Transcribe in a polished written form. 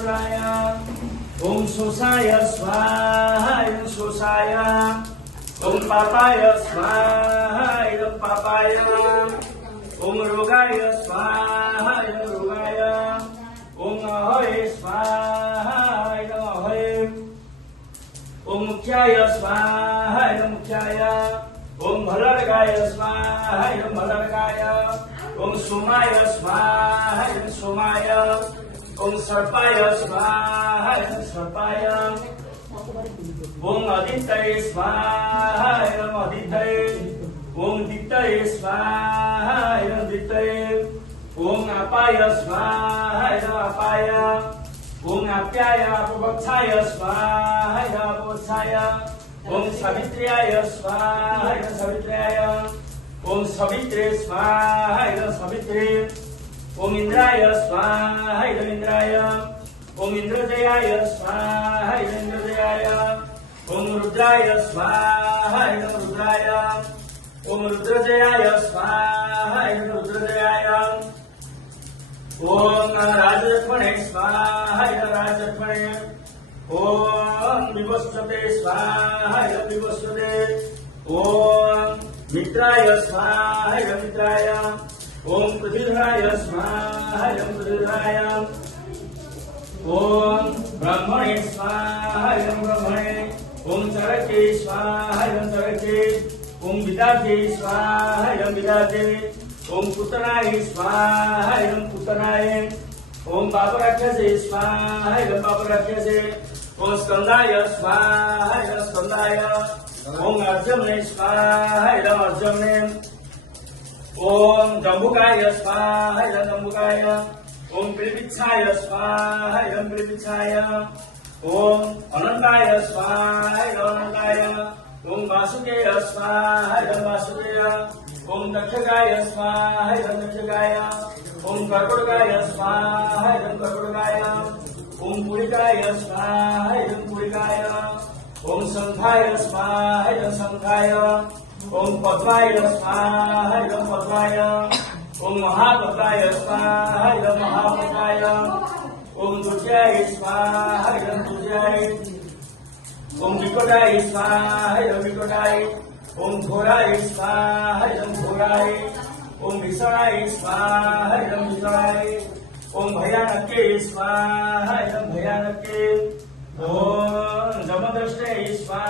गरुडाय ओम शोषाय स्वाहा इदं शोषाय ओम पापाय स्वाहा इदं पापाय ओम रोगाय स्वाहा इदं रोगाय ओम अहये स्वाहा इदं अहये ओम मुख्याय स्वाहा इदं मुख्याय ओम भलर्गाय स्वाहा इदं भलर्गाय ओम सोमाय स्वाहा इदं सोमाय ओम सर्पाय स्वाहा इदं सर्पाय ओम आदित्य स्वाहा इदं आदित्य ओम दित्य स्वाहा इदं दित्य ओम अपाय स्वाहा इदं अपाय ओम आप्याय अपवत्साय स्वाहा इदं अपवत्साय ओम सावित्र्याय स्वाहा इदं सावित्र्याय ओम सवित्रे स्वाहा इदं सवित्रे ओम इंद्राय स्वाहा इदं इंद्राय ओम इंद्रजयाय स्वाहा इदं इंद्रजयाय ओम रुद्राय स्वाहा इदं रुद्राय ओम रुद्रजयाय स्वाहा इदं रुद्रजयाय ओम राजलक्ष्मणे स्वाहा इदं राजलक्ष्मणे ओम विवस्वते स्वाहा इदं विवस्वते ओम मित्राय स्वाहा इदं मित्राय ओम पृथ्वीधराय स्वाहा इदं पृथ्वीधराय ओम ब्रह्मणे स्वाहा इदं ब्रह्मणे ओम चरके स्वाहा इदं चरके ओम विदाते स्वाहा इदं विदाते ओम पुतनाय स्वाहा इदं पुतनाय ओम पापराक्षसे स्वाहा इदं पापराक्षसे ओम स्कंदाय स्वाहा इदं स्कंदाय ओम अर्जमने स्वाहा इदं अर्जमने ओम जम्बुकाय स्वाहा इदं जम्बुकाय ओम पिलिपिच्छाय स्वाहा इदं पिलिपिच्छाय ओम अनंताय स्वाहा इदं अनंताय ओम वासुदेय स्वाहा इदं वासुदेय ओम दक्षकाय स्वाहा इदं दक्षकाय ओम कर्कटकाय स्वाहा इदं कर्कटकाय ओम पुलिकाय स्वाहा इदं पुलिकाय ओम शंखाय स्वाहा इदं शंखाय ओम पद्माय स्वाहा इदं पद्माय ओम महापद्माय स्वाहा इदं महापद्माय ओम दुर्जयाय स्वाहा इदं दुर्जयाय ओम विकटाय स्वाहा इदं विकटाय ओम घोराय स्वाहा इदं घोराय ओम भीषणाय स्वाहा इदं भीषणाय ओम भयानके स्वाहा इदं भयानके ओम जमदृष्टे स्वाहा।